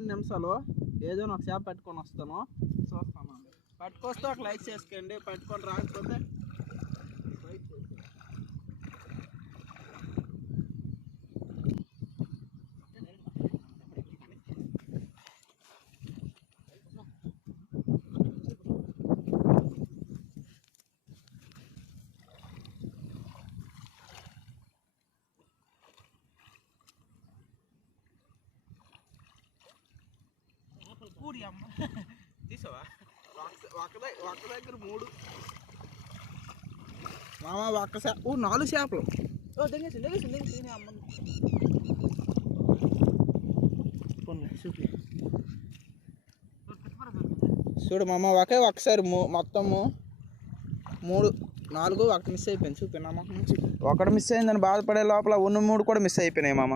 2 నిమిషాలు ఏదో ఒక చేప పెట్టుకొని వస్తాను, చూస్తాను. పట్టుకొస్తే ఒక లైక్ చేసుకోండి, పట్టుకొని రాకపోతే పూరి అమ్మ తీసావా? ఒక్క దగ్గర 3 మామ, ఒక్క చేప 4 చేపలు. దిగేసి అమ్మ చూడు మామ, ఒకసారి మొత్తము 3 4 ఒకటి మిస్ అయిపోయింది. చూపినా ఒకటి మిస్ అయిందని బాధపడే లోపల ఉన్న 3 కూడా మిస్ అయిపోయినాయి మామ.